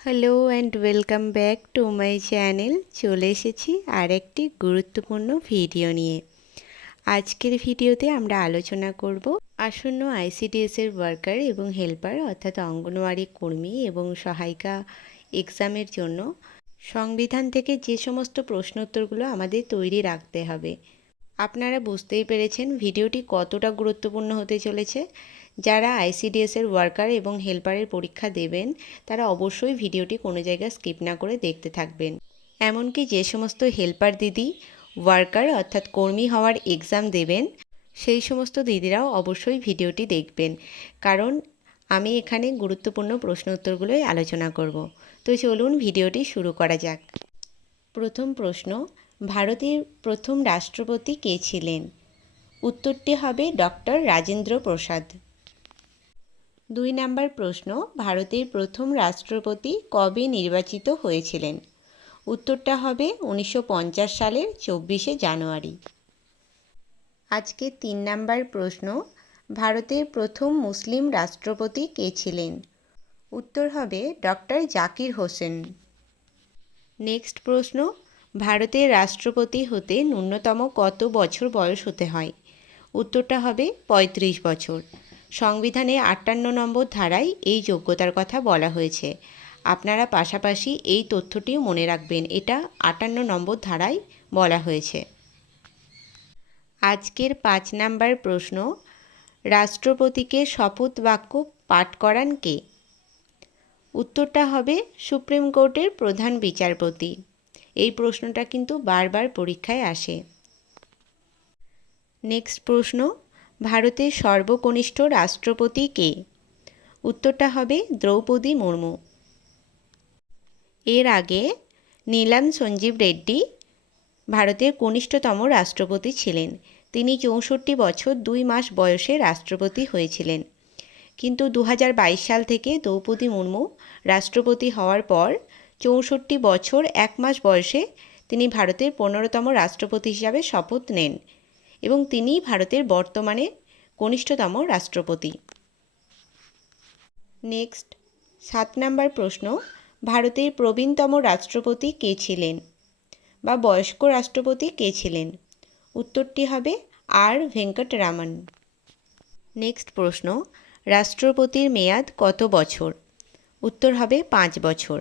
Hello and welcome back to my channel. চলে এসেছি আর একটি গুরুত্বপূর্ণ ভিডিও নিয়ে। আজকের ভিডিওতে আমরা আলোচনা করব আসন্ন আইসিডিএসের ওয়ার্কার এবং হেল্পার অর্থাৎ অঙ্গনওয়াড়ি কর্মী এবং সহায়িকা এক্সামের জন্য সংবিধান থেকে যে সমস্ত প্রশ্নোত্তরগুলো আমাদের তৈরি রাখতে হবে। আপনারা বুঝতেই পেরেছেন ভিডিওটি কতটা গুরুত্বপূর্ণ হতে চলেছে। যারা আইসিডিএসের ওয়ার্কার এবং হেল্পারের পরীক্ষা দেবেন তারা অবশ্যই ভিডিওটি কোনো জায়গায় স্কিপ না করে দেখতে থাকবেন। এমনকি যে সমস্ত হেল্পার দিদি ওয়ার্কার অর্থাৎ কর্মী হওয়ার এক্সাম দেবেন সেই সমস্ত দিদিরাও অবশ্যই ভিডিওটি দেখবেন, কারণ আমি এখানে গুরুত্বপূর্ণ প্রশ্ন উত্তরগুলোই আলোচনা করব। তো চলুন ভিডিওটি শুরু করা যাক। প্রথম প্রশ্ন, ভারতের প্রথম রাষ্ট্রপতি কে ছিলেন? উত্তরটি হবে ডক্টর রাজেন্দ্র প্রসাদ। 2 নম্বর প্রশ্ন, ভারতের প্রথম রাষ্ট্রপতি কবে নির্বাচিত হয়েছিলেন? উত্তরটা হবে 1950 সালের 24শে জানুয়ারি। আজকে 3 নম্বর প্রশ্ন, ভারতের প্রথম মুসলিম রাষ্ট্রপতি কে ছিলেন? উত্তর হবে ডক্টর জাকির হোসেন। নেক্সট প্রশ্ন, ভারতের রাষ্ট্রপতি হতে ন্যূনতম কত বছর বয়স হতে হয়? উত্তরটা হবে 35 বছর। সংবিধানে 58 নম্বর ধারায় এই যোগ্যতার কথা বলা হয়েছে। আপনারা পাশাপাশি এই তথ্যটিও মনে রাখবেন, এটা 58 নম্বর ধারায় বলা হয়েছে। আজকের 5 নম্বর প্রশ্ন, রাষ্ট্রপতিকে শপথ বাক্য পাঠ করান কে? উত্তরটা হবে সুপ্রিম কোর্টের প্রধান বিচারপতি। এই প্রশ্নটা কিন্তু বারবার পরীক্ষায় আসে। নেক্সট প্রশ্ন, ভারতের সর্বকনিষ্ঠ রাষ্ট্রপতি কে? উত্তরটা হবে দ্রৌপদী মুর্মু। এর আগে নীলাম সঞ্জীব রেড্ডি ভারতের কনিষ্ঠতম রাষ্ট্রপতি ছিলেন। তিনি 64 বছর 2 মাস বয়সে রাষ্ট্রপতি হয়েছিলেন। কিন্তু 2022 সাল থেকে দ্রৌপদী মুর্মু রাষ্ট্রপতি হওয়ার পর 64 বছর 1 মাস বয়সে তিনি ভারতের 15তম রাষ্ট্রপতি হিসাবে শপথ নেন এবং তিনিই ভারতের বর্তমানে কনিষ্ঠতম রাষ্ট্রপতি। নেক্সট 7 নম্বর প্রশ্ন, ভারতের প্রবীণতম রাষ্ট্রপতি কে ছিলেন বা বয়স্ক রাষ্ট্রপতি কে ছিলেন? উত্তরটি হবে আর ভেঙ্কটরামন। নেক্সট প্রশ্ন, রাষ্ট্রপতির মেয়াদ কত বছর? উত্তর হবে 5 বছর।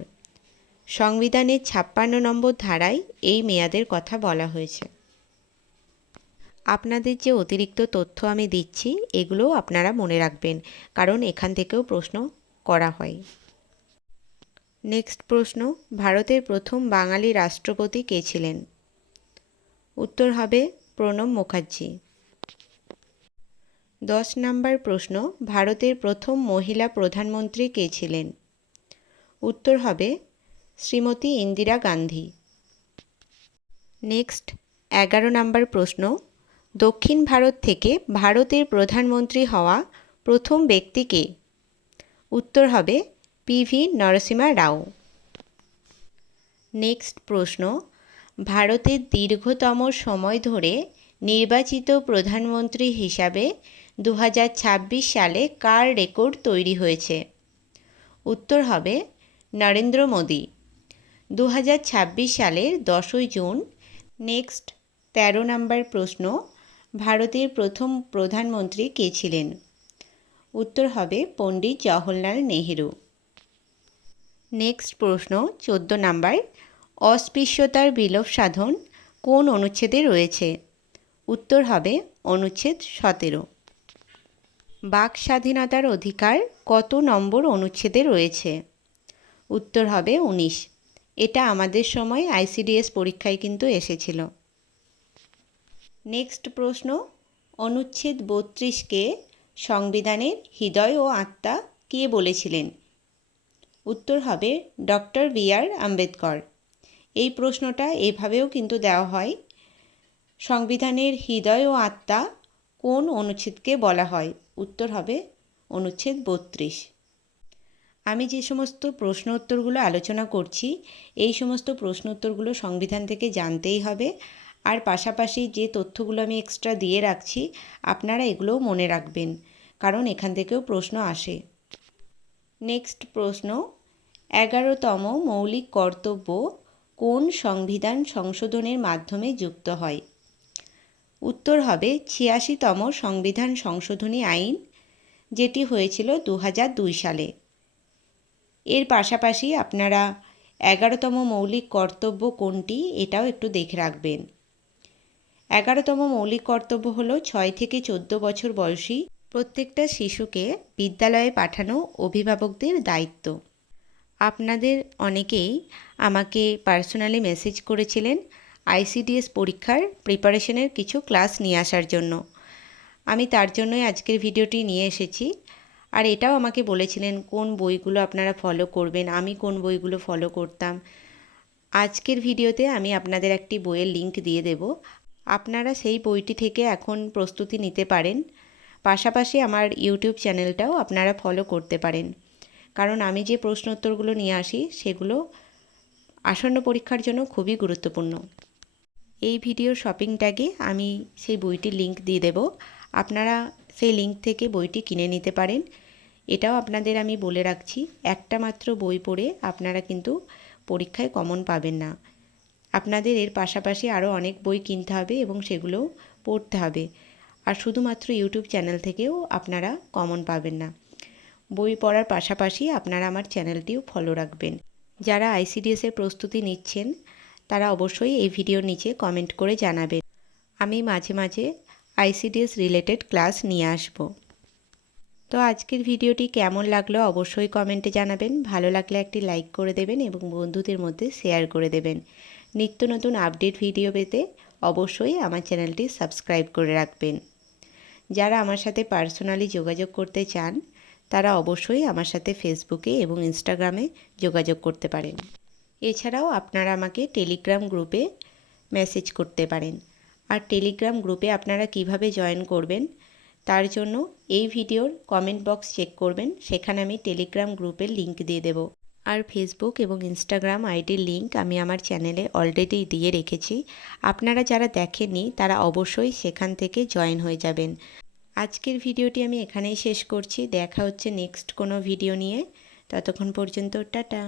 সংবিধানের 56 নম্বর ধারায় এই মেয়াদের কথা বলা হয়েছে। আপনাদের যে অতিরিক্ত তথ্য আমি দিচ্ছি এগুলোও আপনারা মনে রাখবেন, কারণ এখান থেকেও প্রশ্ন করা হয়। নেক্সট প্রশ্ন, ভারতের প্রথম বাঙালি রাষ্ট্রপতি কে ছিলেন? উত্তর হবে প্রণব মুখার্জি। 10 নম্বর প্রশ্ন, ভারতের প্রথম মহিলা প্রধানমন্ত্রী কে ছিলেন? উত্তর হবে শ্রীমতী ইন্দিরা গান্ধী। নেক্সট 11 নম্বর প্রশ্ন, দক্ষিণ ভারত থেকে ভারতের প্রধানমন্ত্রী হওয়া প্রথম ব্যক্তি কে? উত্তর হবে পিভি নরসিমহা রাও। নেক্সট প্রশ্ন, ভারতের দীর্ঘতম সময় ধরে নির্বাচিত প্রধানমন্ত্রী হিসাবে 2026 সালে কার রেকর্ড তৈরি হয়েছে? উত্তর হবে নরেন্দ্র মোদী। 2026 সালের 10ই জুন। নেক্সট 13 নম্বর প্রশ্ন, ভারতের প্রথম প্রধানমন্ত্রী কে ছিলেন? উত্তর হবে পণ্ডিত জওহরলাল নেহেরু। নেক্সট প্রশ্ন 14 নম্বর, অস্পৃশ্যতার বিলোপ সাধন কোন অনুচ্ছেদে রয়েছে? উত্তর হবে অনুচ্ছেদ 17। বাক স্বাধীনতার অধিকার কত নম্বর অনুচ্ছেদে রয়েছে? উত্তর হবে 19। এটা আমাদের সময় আইসিডিএস পরীক্ষায় কিন্তু এসেছিল। নেক্সট প্রশ্ন, অনুচ্ছেদ 32কে সংবিধানের হৃদয় ও আত্মা কে বলেছিলেন? উত্তর হবে ডক্টর বি.আর. আম্বেদকর। এই প্রশ্নটা এভাবেও কিন্তু দেওয়া হয়, সংবিধানের হৃদয় ও আত্মা কোন অনুচ্ছেদকে বলা হয়? উত্তর হবে অনুচ্ছেদ 32। আমি যে সমস্ত প্রশ্ন উত্তরগুলো আলোচনা করছি এই সমস্ত প্রশ্ন উত্তরগুলো সংবিধান থেকে জানতেই হবে, আর পাশাপাশি যে তথ্যগুলো আমি এক্সট্রা দিয়ে রাখছি আপনারা এগুলোও মনে রাখবেন, কারণ এখান থেকেও প্রশ্ন আসে। নেক্সট প্রশ্ন, 11তম মৌলিক কর্তব্য কোন সংবিধান সংশোধনের মাধ্যমে যুক্ত হয়? উত্তর হবে 86তম সংবিধান সংশোধনী আইন, যেটি হয়েছিল 2002 সালে। এর পাশাপাশি আপনারা 11তম মৌলিক কর্তব্য কোনটি এটাও একটু দেখে রাখবেন। 11তম মৌলিক কর্তব্য হলো 6 থেকে 14 বছর বয়সী প্রত্যেকটা শিশুকে বিদ্যালয়ে পাঠানো অভিভাবকদের দায়িত্ব। আপনাদের অনেকেই আমাকে পার্সোনালি মেসেজ করেছিলেন আইসিডিএস পরীক্ষার প্রিপারেশনের কিছু ক্লাস নিয়ে আসার জন্য। আমি তার জন্যই আজকের ভিডিওটি নিয়ে এসেছি। আর এটাও আমাকে বলেছিলেন কোন বইগুলো আপনারা ফলো করবেন, আমি কোন বইগুলো ফলো করতাম। আজকের ভিডিওতে আমি আপনাদের একটি বইয়ের লিংক দিয়ে দেব, আপনারা সেই বইটি থেকে এখন প্রস্তুতি নিতে পারেন। পাশাপাশি আমার ইউটিউব চ্যানেলটাও আপনারা ফলো করতে পারেন, কারণ আমি যে প্রশ্ন উত্তরগুলো নিয়ে আসি সেগুলো আসন্ন পরীক্ষার জন্য খুবই গুরুত্বপূর্ণ। এই ভিডিওর শপিং ট্যাগে আমি সেই বইটির লিংক দিয়ে দেব, আপনারা সেই লিংক থেকে বইটি কিনে নিতে পারেন। এটাও আপনাদের আমি বলে রাখছি, একটা মাত্র বই পড়ে আপনারা কিন্তু পরীক্ষায় কমন পাবেন না। আপনাদের এর পাশাপাশি আরও অনেক বই কিনতে হবে এবং সেগুলোও পড়তে হবে। আর শুধুমাত্র ইউটিউব চ্যানেল থেকেও আপনারা কমন পাবেন না। বই পড়ার পাশাপাশি আপনারা আমার চ্যানেলটিও ফলো রাখবেন। যারা আইসিডিএসের প্রস্তুতি নিচ্ছেন তারা অবশ্যই এই ভিডিওর নিচে কমেন্ট করে জানাবেন। আমি মাঝে মাঝে আইসিডিএস রিলেটেড ক্লাস নিয়ে আসব। তো আজকের ভিডিওটি কেমন লাগলো অবশ্যই কমেন্টে জানাবেন। ভালো লাগলে একটি লাইক করে দেবেন এবং বন্ধুদের মধ্যে শেয়ার করে দেবেন। নিত্য নতুন আপডেট ভিডিও পেতে অবশ্যই আমার চ্যানেলটি সাবস্ক্রাইব করে রাখবেন। যারা আমার সাথে পার্সোনালি যোগাযোগ করতে চান তারা অবশ্যই আমার সাথে ফেসবুকে এবং ইনস্টাগ্রামে যোগাযোগ করতে পারেন। এছাড়াও আপনারা আমাকে টেলিগ্রাম গ্রুপে মেসেজ করতে পারেন। আর টেলিগ্রাম গ্রুপে আপনারা কিভাবে জয়েন করবেন তার জন্য এই ভিডিওর কমেন্ট বক্স চেক করবেন, সেখানে আমি টেলিগ্রাম গ্রুপের লিংক দিয়ে দেব। আর ফেসবুক এবং ইনস্টাগ্রাম আইডির লিংক আমি আমার চ্যানেলে অলরেডি দিয়ে রেখেছি। আপনারা যারা দেখেননি তারা অবশ্যই সেখান থেকে জয়েন হয়ে যাবেন। আজকের ভিডিওটি আমি এখানেই শেষ করছি। দেখা হচ্ছে নেক্সট কোনো ভিডিও নিয়ে। ততক্ষণ পর্যন্ত টাটা।